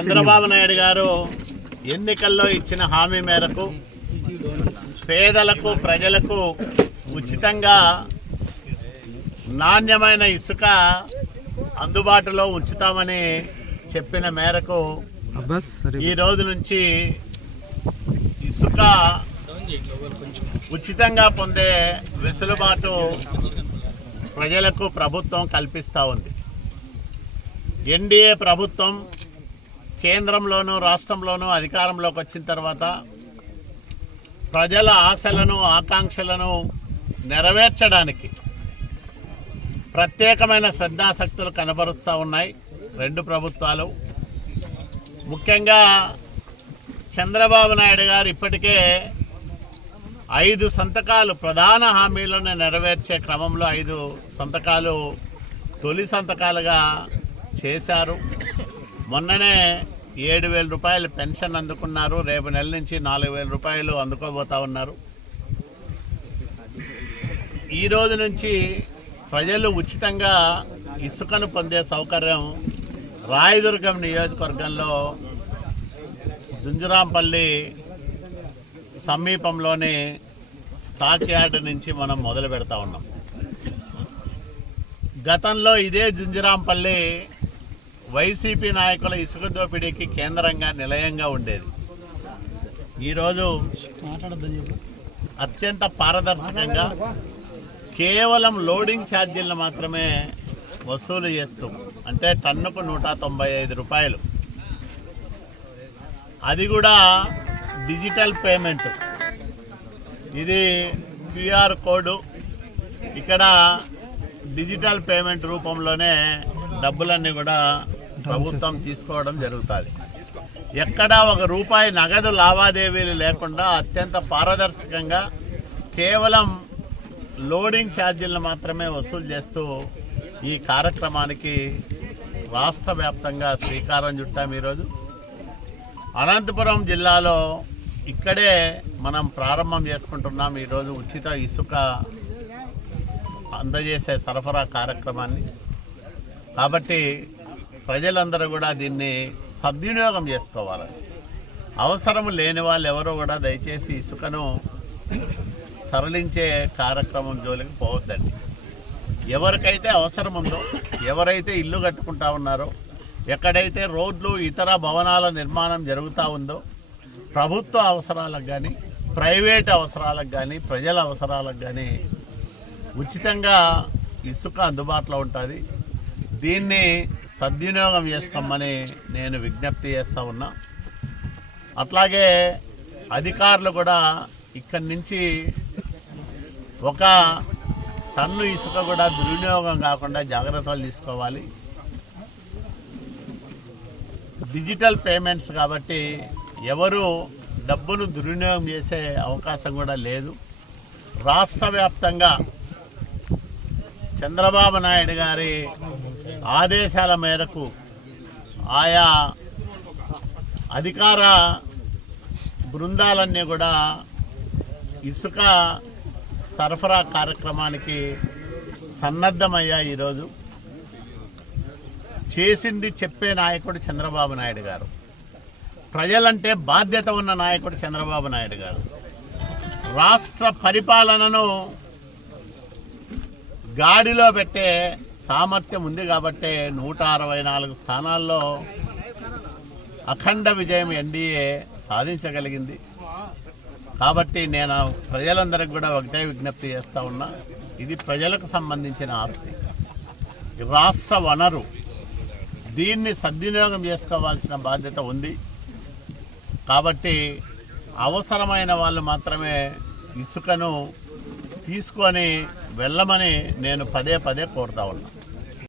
చంద్రబాబు నాయుడు గారు ఎన్నికల్లో ఇచ్చిన హామీ మేరకు పేదలకు ప్రజలకు ఉచితంగా నాణ్యమైన ఇసుక అందుబాటులో ఉంచుతామని చెప్పిన మేరకు ఈ రోజు నుంచి ఇసుక ఉచితంగా పొందే వెసులుబాటు ప్రజలకు ప్రభుత్వం కల్పిస్తూ ఉంది. ఎన్డీఏ ప్రభుత్వం కేంద్రంలోనూ రాష్ట్రంలోనూ అధికారంలోకి వచ్చిన తర్వాత ప్రజల ఆశలను ఆకాంక్షలను నెరవేర్చడానికి ప్రత్యేకమైన శ్రద్ధాశక్తులు కనబరుస్తూ ఉన్నాయి రెండు ప్రభుత్వాలు. ముఖ్యంగా చంద్రబాబు నాయుడు గారు ఇప్పటికే 5 సంతకాలు ప్రధాన హామీలను నెరవేర్చే క్రమంలో 5 సంతకాలు తొలి సంతకాలుగా చేశారు. మొన్ననే 7,000 రూపాయలు పెన్షన్ అందుకున్నారు. రేపు నెల నుంచి 4,000 రూపాయలు అందుకోబోతా ఉన్నారు. ఈ రోజు నుంచి ప్రజలు ఉచితంగా ఇసుకను పొందే సౌకర్యం రాయదుర్గం నియోజకవర్గంలో జుంజురాంపల్లి సమీపంలోని స్టాక్ యార్డ్ నుంచి మనం మొదలు పెడతా ఉన్నాం. గతంలో ఇదే జుంజురాంపల్లి వైసీపీ నాయకుల ఇసుక దోపిడీకి కేంద్రంగా నిలయంగా ఉండేది. ఈరోజు అత్యంత పారదర్శకంగా కేవలం లోడింగ్ ఛార్జీలను మాత్రమే వసూలు చేస్తూ, అంటే టన్నుకు 195 రూపాయలు, అది కూడా డిజిటల్ పేమెంట్. ఇది క్యూఆర్ కోడ్, ఇక్కడ డిజిటల్ పేమెంట్ రూపంలోనే డబ్బులన్నీ కూడా ప్రభుత్వం తీసుకోవడం జరుగుతుంది. ఎక్కడా ₹1 నగదు లావాదేవీలు లేకుండా అత్యంత పారదర్శకంగా కేవలం లోడింగ్ ఛార్జీలను మాత్రమే వసూలు చేస్తూ ఈ కార్యక్రమానికి రాష్ట్ర వ్యాప్తంగా శ్రీకారం చుట్టాం. ఈరోజు అనంతపురం జిల్లాలో ఇక్కడే మనం ప్రారంభం చేసుకుంటున్నాం. ఈరోజు ఉచిత ఇసుక అందజేసే సరఫరా కార్యక్రమాన్ని. కాబట్టి ప్రజలందరూ కూడా దీన్ని సద్వినియోగం చేసుకోవాలి. అవసరం లేని వాళ్ళు ఎవరో కూడా దయచేసి ఇసుకను తరలించే కార్యక్రమం జోలికి పోవద్దండి. ఎవరికైతే అవసరం ఉందో, ఎవరైతే ఇల్లు కట్టుకుంటా ఉన్నారో, ఎక్కడైతే రోడ్లు ఇతర భవనాల నిర్మాణం జరుగుతూ ఉందో, ప్రభుత్వ అవసరాలకు కానీ ప్రైవేట్ అవసరాలకు కానీ ప్రజల అవసరాలకు కానీ ఉచితంగా ఇసుక అందుబాటులో ఉంటుంది. దీన్ని సద్వినియోగం చేసుకోమని నేను విజ్ఞప్తి చేస్తూ ఉన్నా. అట్లాగే అధికారులు కూడా ఇక్కడి నుంచి 1 టన్ను ఇసుక కూడా దుర్వినియోగం కాకుండా జాగ్రత్తలు తీసుకోవాలి. డిజిటల్ పేమెంట్స్ కాబట్టి ఎవరు డబ్బును దుర్వినియోగం చేసే అవకాశం కూడా లేదు. రాష్ట్ర వ్యాప్తంగా చంద్రబాబు నాయుడు గారి ఆదేశాల మేరకు ఆయా అధికార బృందాలన్నీ కూడా ఇసుక సరఫరా కార్యక్రమానికి సన్నద్ధమయ్యా. ఈరోజు చేసింది చెప్పే నాయకుడు చంద్రబాబు నాయుడు గారు. ప్రజలంటే బాధ్యత ఉన్న నాయకుడు చంద్రబాబు నాయుడు గారు. రాష్ట్ర పరిపాలనను గాడిలో పెట్టే సామర్థ్యం ఉంది కాబట్టి 164 స్థానాల్లో అఖండ విజయం ఎన్డీఏ సాధించగలిగింది. కాబట్టి నేను ప్రజలందరికీ కూడా ఒకటే విజ్ఞప్తి చేస్తూ ఉన్నా, ఇది ప్రజలకు సంబంధించిన ఆస్తి, రాష్ట్ర వనరు. దీన్ని సద్వినియోగం చేసుకోవాల్సిన బాధ్యత ఉంది. కాబట్టి అవసరమైన వాళ్ళు మాత్రమే ఇసుకను తీసుకొని వెళ్ళమని నేను పదే కోరుతా ఉన్నా.